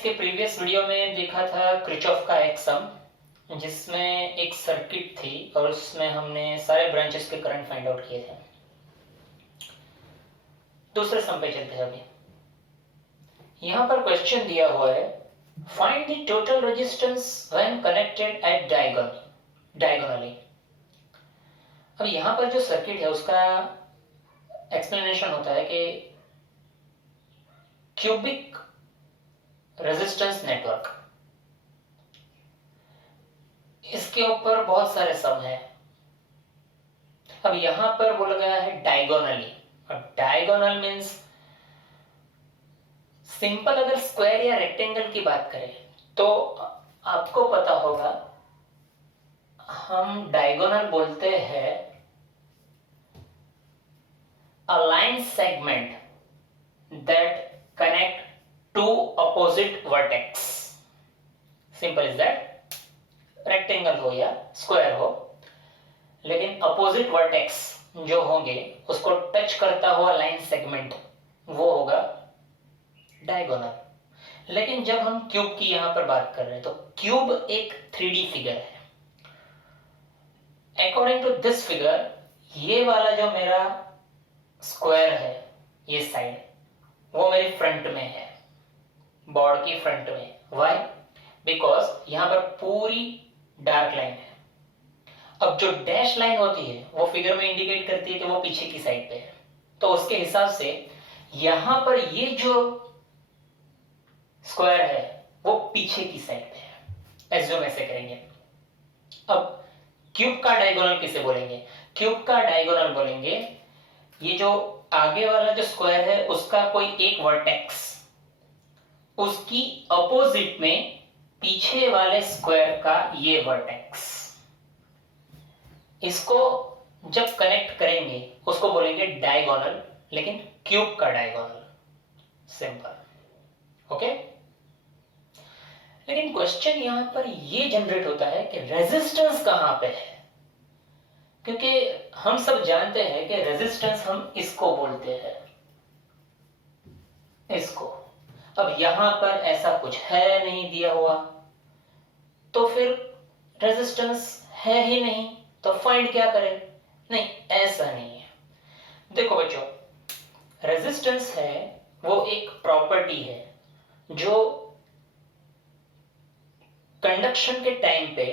इसके previous video में देखा था किरचॉफ का एक सम, जिसमें एक सर्किट थी और उसमें हमने सारे ब्रांचेस के करंट फाइंड आउट किए थे। दूसरे सम पे चलते हैं। अभी यहां पर क्वेश्चन दिया हुआ है, find the total resistance when connected eight diagonally. अब यहां पर जो सर्किट है उसका एक्सप्लेनेशन होता है कि क्यूबिक रेजिस्टेंस नेटवर्क, इसके ऊपर बहुत सारे सम है। अब यहां पर बोला गया है डायगोनली। अब डायगोनल मींस सिंपल, अगर स्क्वायर या रेक्टेंगल की बात करें तो आपको पता होगा हम डायगोनल बोलते हैं a line segment that connect two opposite vertex. Simple is that. Rectangle हो या स्क्वायर हो, लेकिन अपोजिट वर्टेक्स जो होंगे उसको टच करता हुआ लाइन सेगमेंट वो होगा डायगोनल। लेकिन जब हम क्यूब की यहां पर बात कर रहे हैं तो क्यूब एक 3D फिगर है। अकॉर्डिंग टू दिस फिगर, ये वाला जो मेरा स्क्वायर है, ये साइड वो मेरी फ्रंट में है, बोर्ड की फ्रंट में। व्हाई? बिकॉज यहां पर पूरी डार्क लाइन है। अब जो डैश लाइन होती है वो फिगर में इंडिकेट करती है कि वो पीछे की साइड पे है, तो उसके हिसाब से यहां पर ये जो स्क्वायर है वो पीछे की साइड पे है। एज्यूम ऐसे करेंगे। अब क्यूब का डायगोनल किसे बोलेंगे? क्यूब का डायगोनल बोलेंगे ये जो आगे वाला जो स्क्वायर है उसका कोई एक वर्टेक्स, उसकी अपोजिट में पीछे वाले स्क्वायर का ये वर्टेक्स, इसको जब कनेक्ट करेंगे उसको बोलेंगे डायगोनल, लेकिन क्यूब का डायगोनल। सिंपल। ओके। लेकिन क्वेश्चन यहां पर ये जनरेट होता है कि रेजिस्टेंस कहां पे है, क्योंकि हम सब जानते हैं कि रेजिस्टेंस हम इसको बोलते हैं, इसको। अब यहां पर ऐसा कुछ है नहीं दिया हुआ, तो फिर रेजिस्टेंस है ही नहीं, तो फाइंड क्या करें? नहीं, ऐसा नहीं है। देखो बच्चों, रेजिस्टेंस है वो एक प्रॉपर्टी है जो कंडक्शन के टाइम पे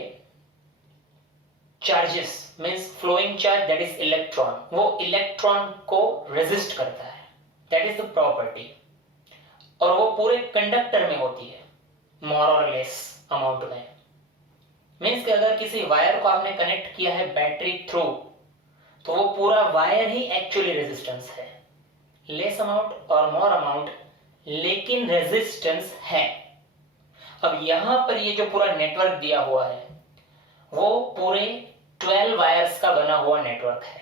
charges means flowing charge that is electron, वो इलेक्ट्रॉन को रेजिस्ट करता है, दैट इज द प्रॉपर्टी। और वो पूरे कंडक्टर में होती है, मोर और लेस अमाउंट में। मींस कि अगर किसी वायर को आपने कनेक्ट किया है बैटरी थ्रू, तो वो पूरा वायर ही एक्चुअली रेजिस्टेंस है, लेस अमाउंट और मोर अमाउंट, लेकिन रेजिस्टेंस है। अब यहां पर ये जो पूरा नेटवर्क दिया हुआ है वो पूरे 12 वायर्स का बना हुआ नेटवर्क है।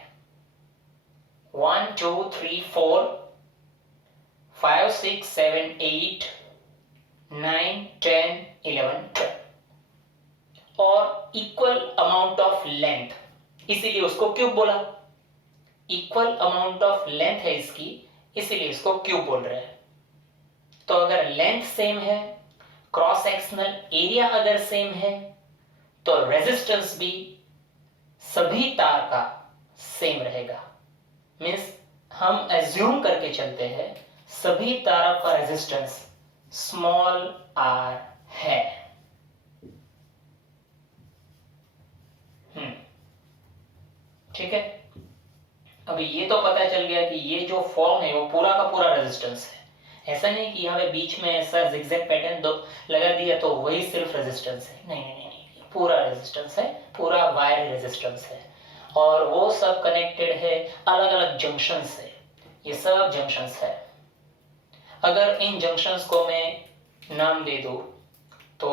1 2 3 4 5 6 7 8 9 10 11 12 और इक्वल अमाउंट ऑफ लेंथ, इसीलिए उसको क्यूब बोला। इक्वल अमाउंट ऑफ लेंथ है इसकी, इसीलिए इसको क्यूब बोल रहे हैं। तो अगर लेंथ सेम है, क्रॉस सेक्शनल एरिया अगर सेम है, तो रेजिस्टेंस भी सभी तार का सेम रहेगा। मींस हम एज्यूम करके चलते हैं सभी तारों का रेजिस्टेंस स्मॉल आर है। ठीक है। अभी ये तो पता चल गया कि ये जो फॉर्म है वो पूरा का पूरा रेजिस्टेंस है। ऐसा नहीं कि यहाँ पे बीच में ऐसा जिगजैग पैटर्न दो लगा दिया तो वही सिर्फ रेजिस्टेंस है। नहीं नहीं नहीं, पूरा रेजिस्टेंस है, पूरा वायर रेजिस्टेंस है, और वो सब कनेक्टेड है अलग अलग जंक्शन से। ये सब जंक्शंस है। अगर इन जंक्शंस को मैं नाम दे दूं तो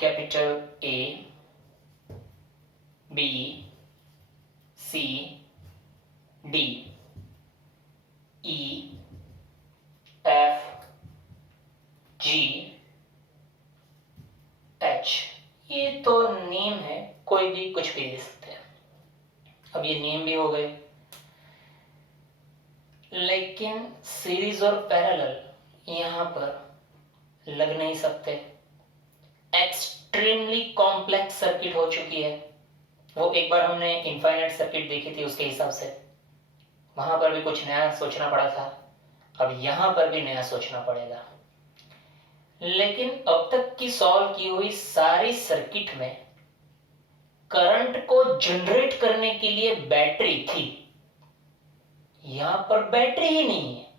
capital A, B, C, D, E, F, G, H, ये तो नेम है, कोई भी कुछ भी दे सकते हैं। अब ये नेम भी हो गए, लेकिन सीरीज और पैरेलल यहां पर लग नहीं सकते, एक्सट्रीमली कॉम्प्लेक्स सर्किट हो चुकी है। वो एक बार हमने इनफाइनाइट सर्किट देखी थी, उसके हिसाब से वहां पर भी कुछ नया सोचना पड़ा था, अब यहां पर भी नया सोचना पड़ेगा। लेकिन अब तक की सॉल्व की हुई सारी सर्किट में करंट को जनरेट करने के लिए बैटरी थी, यहां पर बैटरी ही नहीं है।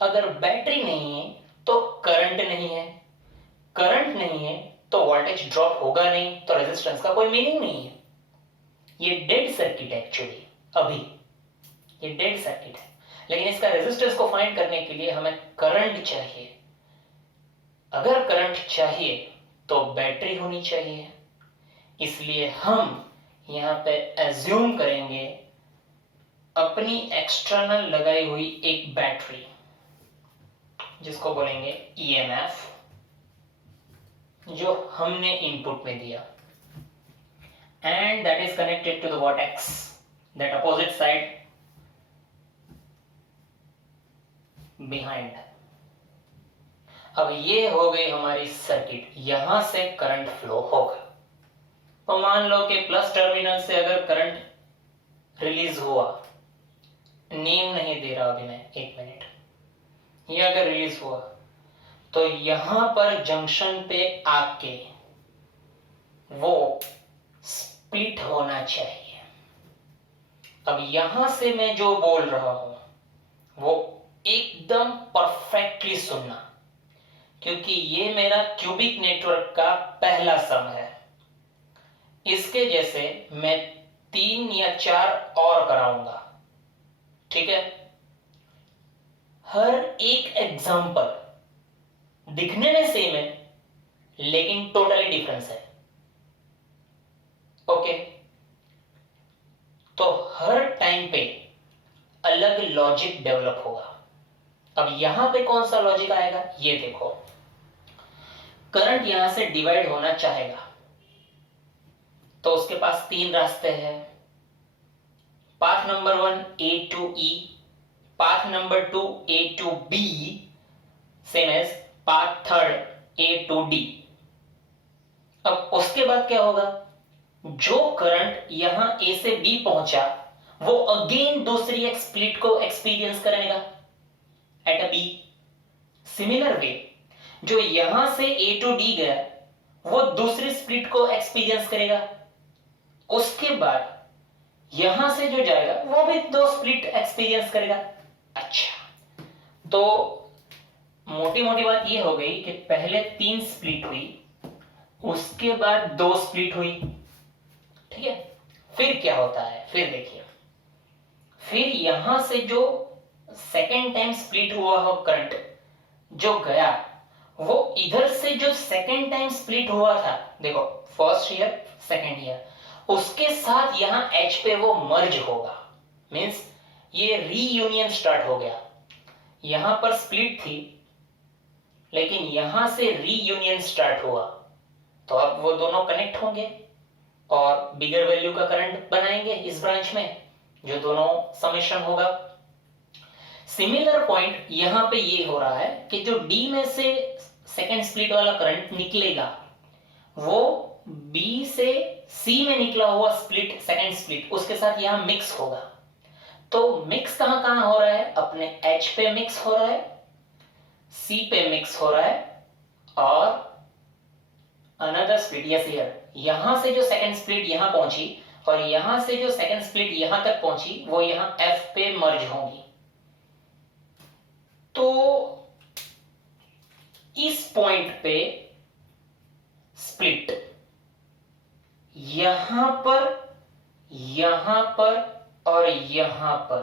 अगर बैटरी नहीं है तो करंट नहीं है, करंट नहीं है तो वोल्टेज ड्रॉप होगा नहीं, तो रेजिस्टेंस का कोई मीनिंग नहीं है। ये डेड सर्किट है एक्चुअली, अभी ये डेड सर्किट है। लेकिन इसका रेजिस्टेंस को फाइंड करने के लिए हमें करंट चाहिए। अगर करंट चाहिए तो बैटरी होनी चाहिए, इसलिए हम यहां पे एज्यूम करेंगे अपनी एक्सटर्नल लगाई हुई एक बैटरी, जिसको बोलेंगे ईएमएफ, जो हमने इनपुट में दिया, and that is connected to the vertex, that opposite side behind. अब ये हो गई हमारी सर्किट, यहां से करंट फ्लो होगा। तो मान लो कि प्लस टर्मिनल से अगर करंट रिलीज हुआ, नेम नहीं दे रहा अभी मैं, एक मिनट, ये अगर रिलीज हुआ तो यहां पर जंक्शन पे आके वो स्प्लिट होना चाहिए। अब यहां से मैं जो बोल रहा हूं वो एकदम परफेक्टली सुनना, क्योंकि ये मेरा क्यूबिक नेटवर्क का पहला सम है। इसके जैसे मैं 3 या 4 और कराऊंगा, ठीक है। हर एक एग्जाम्पल दिखने में सेम है लेकिन टोटली डिफरेंस है, ओके। तो हर टाइम पे अलग लॉजिक डेवलप होगा। अब यहां पे कौन सा लॉजिक आएगा, ये देखो। करंट यहां से डिवाइड होना चाहेगा तो उसके पास 3 रास्ते हैं। Path number 1 A to E, path number 2 A to B, same as path third A to D। अब उसके बाद क्या होगा, जो करंट यहां A से B पहुंचा वो अगेन दूसरी एक स्प्लिट को एक्सपीरियंस करेगा at a B। Similar way जो यहां से A to D गया वो दूसरी स्प्लिट को एक्सपीरियंस करेगा। उसके बाद यहां से जो जाएगा वो भी 2 स्प्लिट एक्सपीरियंस करेगा। अच्छा, तो मोटी मोटी बात ये हो गई कि पहले 3 स्प्लिट हुई, उसके बाद 2 स्प्लिट हुई, ठीक है। फिर क्या होता है, फिर देखिए, फिर यहां से जो सेकेंड टाइम स्प्लिट हुआ हो करंट जो गया, वो इधर से जो सेकेंड टाइम स्प्लिट हुआ था, देखो फर्स्ट ईयर सेकेंड ईयर, उसके साथ यहां H पे वो मर्ज होगा। मींस ये रीयूनियन स्टार्ट हो गया। यहां पर स्प्लिट थी लेकिन यहां से रीयूनियन स्टार्ट हुआ, तो अब वो दोनों कनेक्ट होंगे और बिगर वैल्यू का करंट बनाएंगे इस ब्रांच में, जो दोनों समेशन होगा। सिमिलर पॉइंट यहां पे ये हो रहा है कि जो D में से सेकेंड स्प्लिट वाला करंट निकलेगा वो B से C में निकला हुआ स्प्लिट, सेकेंड स्प्लिट, उसके साथ यहां मिक्स होगा। तो मिक्स कहां कहां हो रहा है, अपने H पे मिक्स हो रहा है, C पे मिक्स हो रहा है, और अनदर स्प्लिट यस हियर, यहां से जो सेकेंड स्प्लिट यहां पहुंची और यहां से जो सेकेंड स्प्लिट यहां तक पहुंची वो यहां F पे मर्ज होंगी। तो इस पॉइंट पे स्प्लिट, यहां पर और यहां पर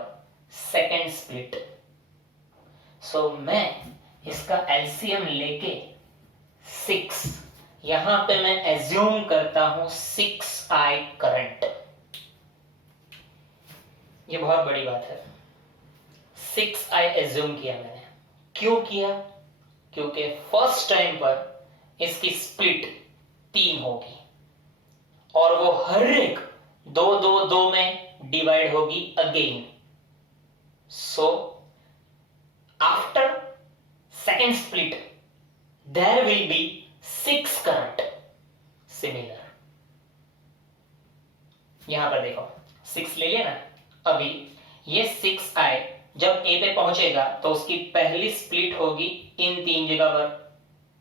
सेकेंड स्प्लिट। सो मैं इसका एलसीएम लेके 6, यहां पे मैं एज्यूम करता हूं 6I करंट। ये बहुत बड़ी बात है, 6I एज्यूम किया मैंने। क्यों किया, क्योंकि फर्स्ट टाइम पर इसकी स्प्लिट 3 होगी और वो हर एक 2 2 2 में डिवाइड होगी again. So after second split there will be 6 current similar। यहां पर देखो 6 ले लिया ना, अभी ये 6i जब ए पे पहुंचेगा तो उसकी पहली स्प्लिट होगी इन 3 जगह पर,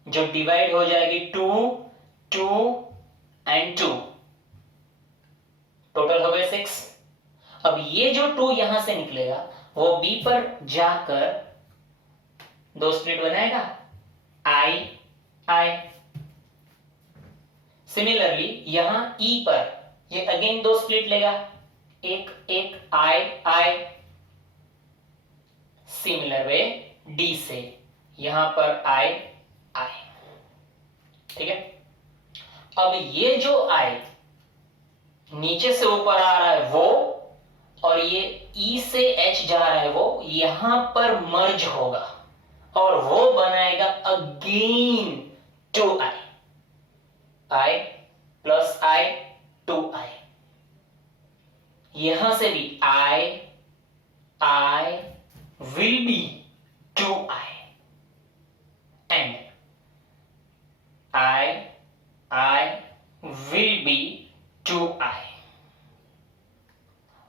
जो डिवाइड हो जाएगी 2 2 एंड 2, टोटल हो गए 6। अब ये जो 2 यहां से निकलेगा वो बी पर जाकर 2 स्प्लिट बनाएगा, आई आई। सिमिलरली यहां ई पर ये अगेन 2 स्प्लिट लेगा, एक एक आई आई। सिमिलर वे डी से यहां पर आई आई, ठीक है। अब ये जो आई नीचे से ऊपर आ रहा है वो, और ये ई से एच जा रहा है वो, यहां पर मर्ज होगा और वो बनाएगा again 2i, i plus i 2i। यहां से भी i will be 2i and I will be 2i,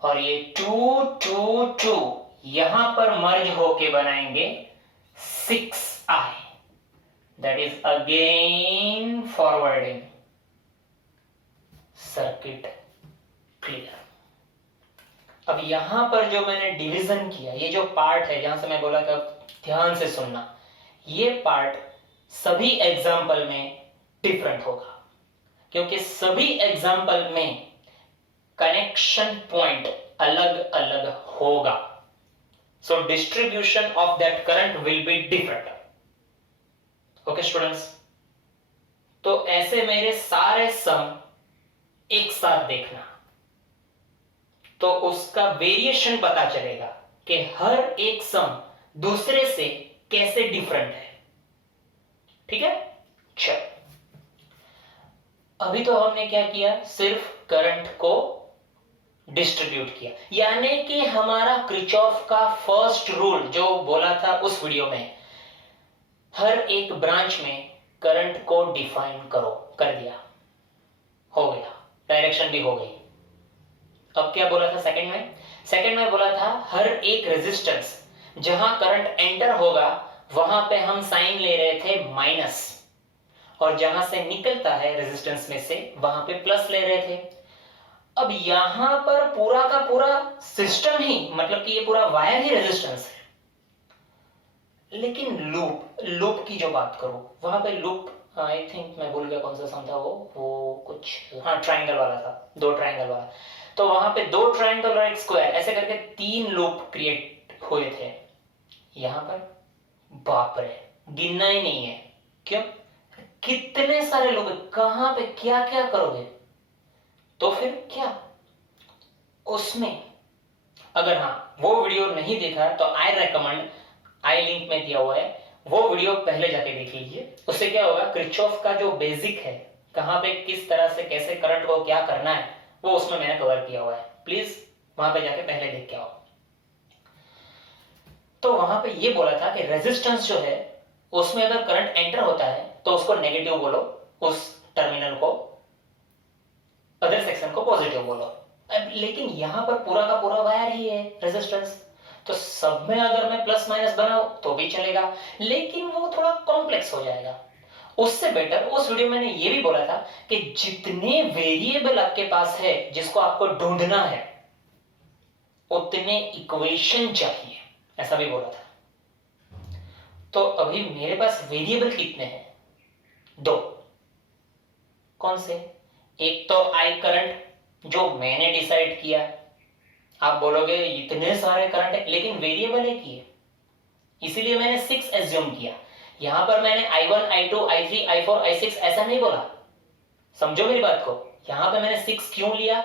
और ये 2 2 2 यहां पर मर्ज होके बनाएंगे 6i, that is again forwarding circuit clear। अब यहां पर जो मैंने डिवीजन किया, ये जो पार्ट है जहां से मैं बोला था ध्यान से सुनना, ये पार्ट सभी एग्जाम्पल में डिफरेंट होगा, क्योंकि सभी एग्जाम्पल में कनेक्शन पॉइंट अलग अलग होगा। So distribution of that current will be different. Okay students, तो ऐसे मेरे सारे सम एक साथ देखना, तो उसका वेरिएशन पता चलेगा कि हर एक सम दूसरे से कैसे डिफरेंट है, ठीक है। चलो, अभी तो हमने क्या किया, सिर्फ करंट को डिस्ट्रीब्यूट किया, यानी कि हमारा किरचॉफ का फर्स्ट रूल जो बोला था उस वीडियो में, हर एक ब्रांच में करंट को डिफाइन करो, कर दिया, हो गया, डायरेक्शन भी हो गई। अब क्या बोला था सेकंड में बोला था हर एक रेजिस्टेंस जहां करंट एंटर होगा वहां पे हम साइन ले रहे थे माइनस, और जहां से निकलता है रेजिस्टेंस में से वहां पे प्लस ले रहे थे। अब यहां पर पूरा का पूरा सिस्टम ही, मतलब कि ये पूरा वायर ही रेजिस्टेंस है, लेकिन लूप की जो बात करूं वहां पे लूप, आई थिंक मैं भूल गया कौन सा सम था वो कुछ, हाँ ट्रायंगल वाला था, 2 ट्रायंगल वाला। तो वहां पे 2 ट्रायंगल और एक स्क्वायर, ऐसे करके 3 लूप क्रिएट हुए थे। यहां पर बाप रे, गिनना ही नहीं है, क्यों, कितने सारे लोग, कहां पे क्या क्या करोगे। तो फिर क्या उसमें, अगर हाँ वो वीडियो नहीं देखा तो आई रेकमेंड, आई लिंक में दिया हुआ है, वो वीडियो पहले जाके देख लीजिए। उससे क्या होगा, किरचॉफ का जो बेसिक है, कहां पे किस तरह से कैसे करंट को क्या करना है, वो उसमें मैंने कवर किया हुआ है, प्लीज वहां पे जाके पहले देख के आओ। तो वहां पे ये बोला था कि रेजिस्टेंस जो है उसमें अगर करंट एंटर होता है तो उसको नेगेटिव बोलो, उस टर्मिनल को, अदर सेक्शन को पॉजिटिव बोलो। लेकिन यहां पर पूरा का पूरा वायर ही है रेजिस्टेंस, तो सब में अगर मैं प्लस माइनस बनाऊं तो भी चलेगा, लेकिन वो थोड़ा कॉम्प्लेक्स हो जाएगा। उससे बेटर उस वीडियो में मैंने ये भी बोला था कि जितने वेरिएबल आपके पास है जिसको आपको ढूंढना है उतने इक्वेशन चाहिए, ऐसा भी बोला था। तो अभी मेरे पास वेरिएबल कितने हैं, 2। कौन से, एक तो आई करंट जो मैंने डिसाइड किया, आप बोलोगे इतने सारे करंट है, लेकिन वेरिएबल एक ही है, इसीलिए मैंने 6 एज्यूम किया। यहां पर मैंने i1 i2 i3 i4 i6 ऐसा नहीं बोला, समझो मेरी बात को। यहां पे मैंने 6 क्यों लिया,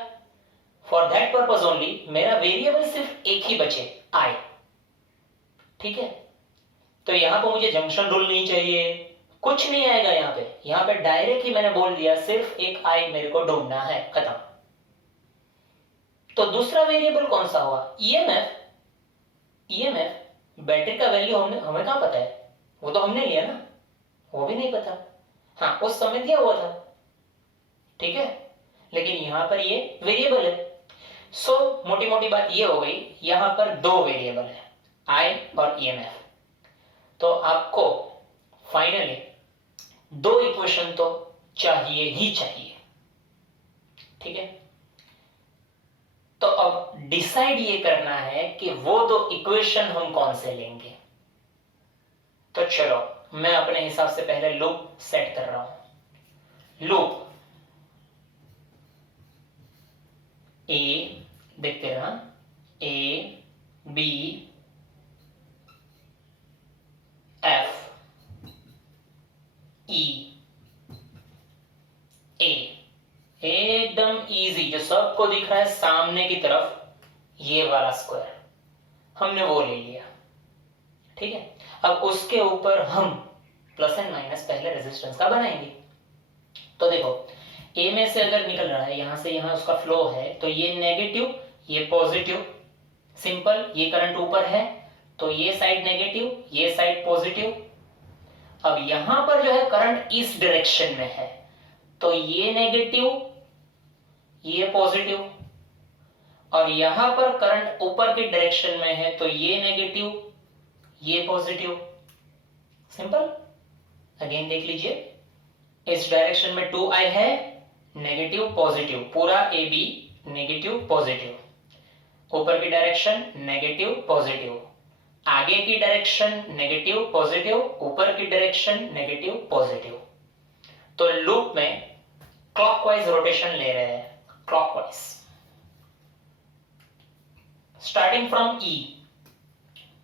फॉर दैट पर्पज ओनली, मेरा वेरिएबल सिर्फ एक ही बचे, i, ठीक है। तो यहां पर मुझे जंक्शन रूल नहीं चाहिए, कुछ नहीं आएगा यहां पे डायरेक्ट ही मैंने बोल दिया सिर्फ एक i मेरे को ढूंढना है, खत्म। तो दूसरा वेरिएबल कौन सा हुआ, ईएमएफ बैटरी का वैल्यू हमें कहां पता है, वो तो हमने लिया ना, वो भी नहीं पता। हाँ, उस समय दिया हुआ था, ठीक है, लेकिन यहां पर ये वेरिएबल है। सो मोटी मोटी बात ये हो गई, यहां पर दो वेरिएबल है, आई और ईएमएफ। तो आपको फाइनली दो इक्वेशन तो चाहिए ही चाहिए, ठीक है। तो अब डिसाइड ये करना है कि वो दो इक्वेशन हम कौन से लेंगे। तो चलो मैं अपने हिसाब से पहले लूप सेट कर रहा हूं। लूप ए, देखते रहना, ए बी एफ ई ए, एकदम इजी, जो सबको दिख रहा है सामने की तरफ, ये वाला स्क्वायर हमने वो ले लिया, ठीक है। अब उसके ऊपर हम प्लस एंड माइनस पहले रेजिस्टेंस का बनाएंगे। तो देखो, ए में से अगर निकल रहा है, यहां से यहां उसका फ्लो है, तो ये नेगेटिव ये पॉजिटिव, सिंपल, ये करंट ऊपर है तो ये साइड नेगेटिव ये साइड पॉजिटिव। अब यहां पर जो है करंट इस डायरेक्शन में है, तो ये नेगेटिव ये पॉजिटिव, और यहां पर करंट ऊपर के डायरेक्शन में है, तो ये नेगेटिव ये पॉजिटिव। सिंपल, अगेन देख लीजिए, इस डायरेक्शन में 2i है, नेगेटिव पॉजिटिव, पूरा ए बी नेगेटिव पॉजिटिव, ऊपर की डायरेक्शन नेगेटिव पॉजिटिव, आगे की डायरेक्शन नेगेटिव पॉजिटिव, ऊपर की डायरेक्शन नेगेटिव पॉजिटिव। तो लूप में क्लॉकवाइज रोटेशन ले रहे हैं, clockwise, starting from E,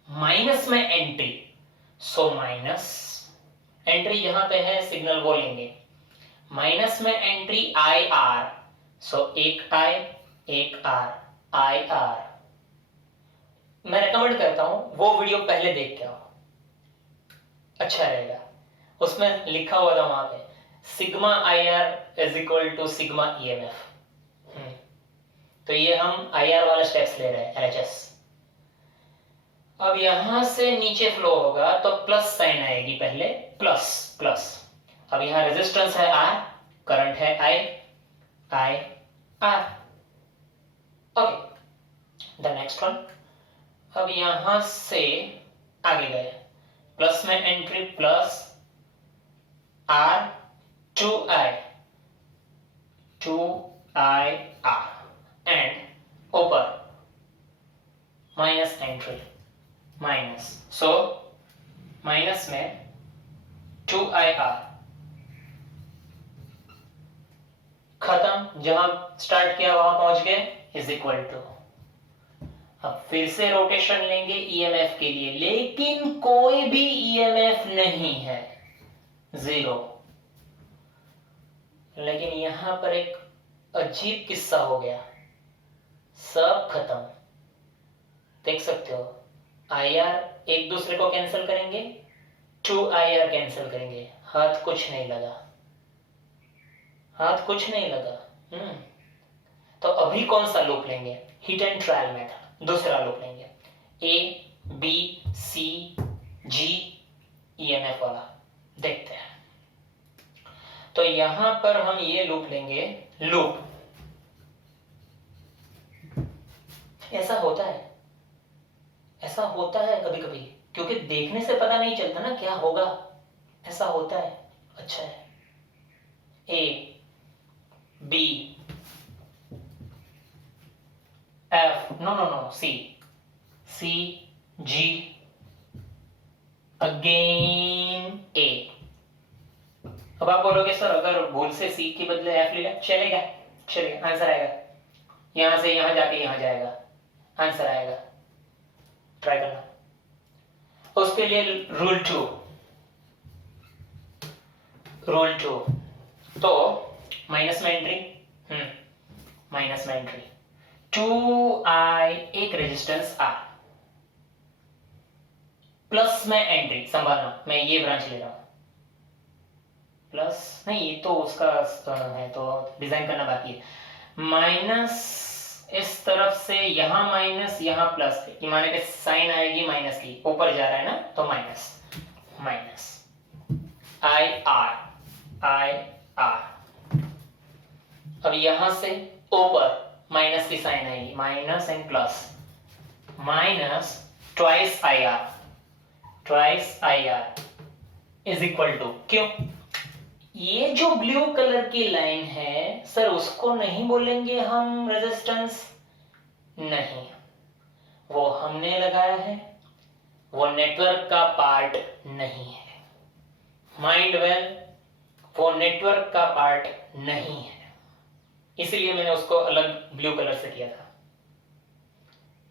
minus में एंट्री, सो माइनस एंट्री यहां पे है, सिग्नल वो लेंगे, माइनस में एंट्री आई आर, सो एक आई एक आर, आई आर। मैं रेकमेंड करता हूं वो वीडियो पहले देख के आओ, अच्छा रहेगा। उसमें लिखा हुआ था वहां पे sigma I R is equal to sigma E M F. तो ये हम आई आर वाला स्टेप्स ले रहे हैं, एलएचएस। अब यहां से नीचे फ्लो होगा तो प्लस साइन आएगी पहले, प्लस प्लस। अब यहां रेजिस्टेंस है आर, करंट है I, I R, okay. The next one, अब यहां से आगे गए, प्लस में entry plus R two I R, and ऊपर minus entry minus, so minus में 2IR, खत्म, जहां स्टार्ट किया वहां पहुंच गए, इज इक्वल टू। अब फिर से रोटेशन लेंगे ईएमएफ के लिए, लेकिन कोई भी ईएमएफ नहीं है, जीरो। लेकिन यहां पर एक अजीब किस्सा हो गया, सब खत्म, देख सकते हो। IR एक दूसरे को कैंसिल करेंगे, 2IR कैंसिल करेंगे, हाथ कुछ नहीं लगा, हाथ कुछ नहीं लगा। तो अभी कौन सा लूप लेंगे, हिट एंड ट्रायल मेथड, दूसरा लूप लेंगे, A B C G EMF वाला, देखते हैं। तो यहां पर हम ये लूप लेंगे, लूप ऐसा होता है, ऐसा होता है कभी कभी, क्योंकि देखने से पता नहीं चलता ना क्या होगा, ऐसा होता है, अच्छा है। A B F, no no no, C C G again A। अब आप बोलोगे सर अगर भूल से C के बदले F लिया, चलेगा, चलेगा, आंसर आएगा, यहां से यहां जाके यहां जाएगा, आंसर आएगा, ट्राई करना। उसके लिए रूल टू, तो माइनस में एंट्री, माइनस में एंट्री 2i, एक रेजिस्टेंस R, प्लस में एंट्री, संभालना मैं ये ब्रांच ले रहा हूं, प्लस नहीं, ये तो उसका है तो डिजाइन करना बाकी है, माइनस इस तरफ से, यहां माइनस यहां प्लस, ये माने कि साइन आएगी माइनस की, ऊपर जा रहा है ना, तो माइनस माइनस। IR अब यहां से ऊपर माइनस की साइन आएगी, minus and plus, minus twice IR is equal to, क्यों? ये जो ब्लू कलर की लाइन है सर, उसको नहीं बोलेंगे हम रेजिस्टेंस, नहीं, वो हमने लगाया है, वो नेटवर्क का पार्ट नहीं है। माइंड वेल, वो नेटवर्क का पार्ट नहीं है, इसलिए मैंने उसको अलग ब्लू कलर से किया था।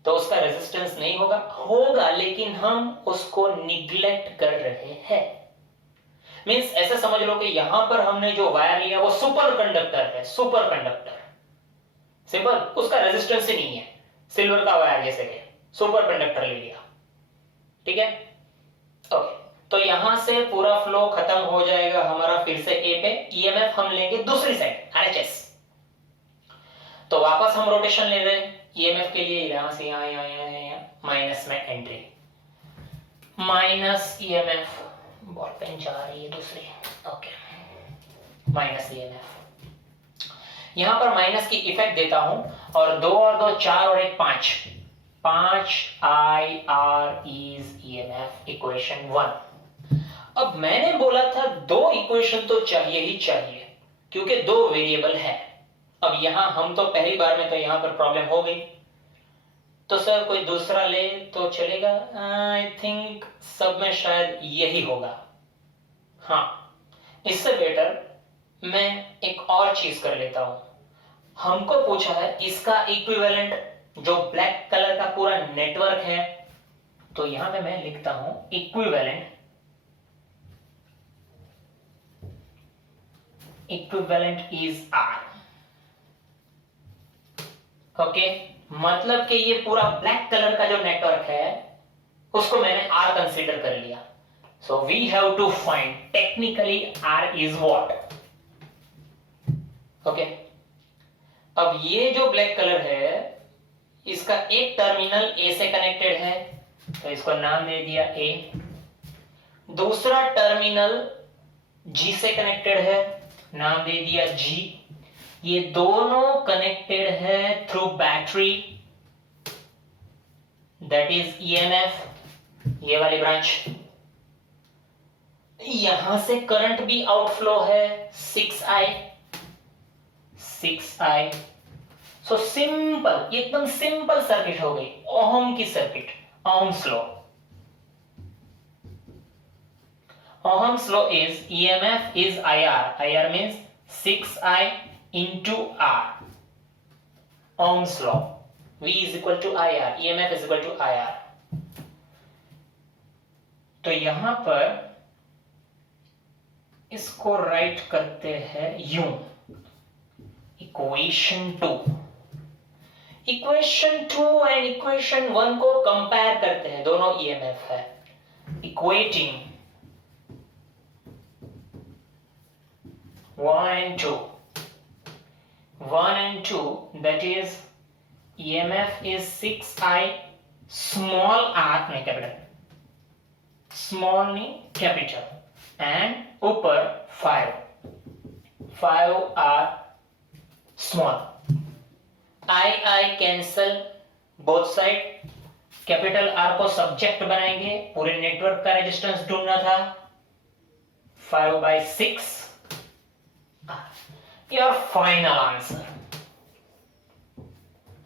तो उसका रेजिस्टेंस नहीं होगा, लेकिन हम उसको निग्लेक्ट कर रहे हैं। मींस ऐसे समझ लो कि यहां पर हमने जो वायर लिया वो सुपर कंडक्टर है, सुपर कंडक्टर सिंपल, उसका रेजिस्टेंस ही नहीं है, सिल्वर का वायर जैसे कि सुपर कंडक्टर ले लिया, ठीक है। ओके, तो यहां से पूरा फ्लो खत्म हो जाएगा हमारा फिर से ए पे। ईएमएफ हम लेंगे दूसरी साइड, आरएचएस। तो वापस हम रोटेशन ले रहे हैं ईएमएफ के लिए, यहां से यहां माइनस में entry, minus EMF, ball pen जा रही है दूसरी, ओके, माइनस ईएमएफ। यहां पर माइनस की इफेक्ट देता हूं, और 2 और 2 4 और 1 5 IR इज ईएमएफ, इक्वेशन 1। अब मैंने बोला था 2 इक्वेशन तो चाहिए ही चाहिए, क्योंकि 2 वेरिएबल है। अब यहां हम तो पहली बार में, तो यहां पर प्रॉब्लम हो गई, तो सर कोई दूसरा ले तो चलेगा? आई थिंक सब में शायद यही होगा। हाँ, इससे बेटर मैं एक और चीज कर लेता हूं। हमको पूछा है इसका इक्विवेलेंट, जो ब्लैक कलर का पूरा नेटवर्क है, तो यहां पे मैं लिखता हूं इक्विवेलेंट इज R। ओके, मतलब कि ये पूरा ब्लैक कलर का जो नेटवर्क है उसको मैंने R कंसीडर कर लिया। So we have to find technically R is what. Okay, अब ये जो ब्लैक कलर है इसका एक टर्मिनल A से कनेक्टेड है, तो इसको नाम दे दिया A। दूसरा टर्मिनल G से कनेक्टेड है, नाम दे दिया G। ये दोनों कनेक्टेड है through battery, that is EMF, ये वाली ब्रांच। यहां से करंट भी आउटफ्लो है 6I। सो सिंपल, एकदम सिंपल सर्किट हो गई, ओहम की circuit, Ohm's law. Ohm's law is EMF is IR. IR means 6I into R. Ohm's law. V is equal to IR. EMF is equal to IR. तो यहां पर इसको right करते हैं यूं, इक्वेशन 2 एंड इक्वेशन 1 को compare करते हैं, दोनों EMF है। Equating 1 and 2, that is EMF is 6I small r नहीं capital, small नहीं capital, and ऊपर 5R small। I cancel both side, capital R को सब्जेक्ट बनाएंगे, पूरे नेटवर्क का रेजिस्टेंस ढूंढना था, 5/6 your final answer।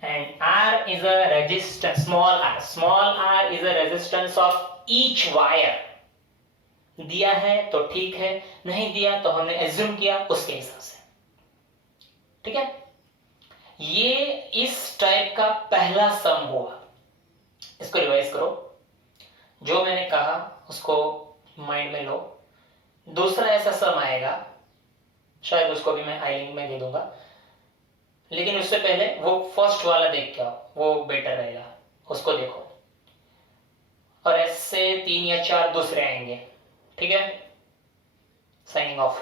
and R is a resistance, small r is a resistance of each wire। दिया है तो ठीक है, नहीं दिया तो हमने एज्यूम किया उसके हिसाब से, ठीक है। ये इस टाइप का पहला सम हुआ, इसको रिवाइज करो, जो मैंने कहा उसको माइंड में लो। दूसरा ऐसा सम आएगा, शायद उसको भी मैं आई लिंक में दे दूंगा, लेकिन उससे पहले वो फर्स्ट वाला देख के आओ, वो बेटर रहेगा, उसको देखो। और ऐसे 3 या 4 दूसरे आएंगे, ठीक है। Signing off.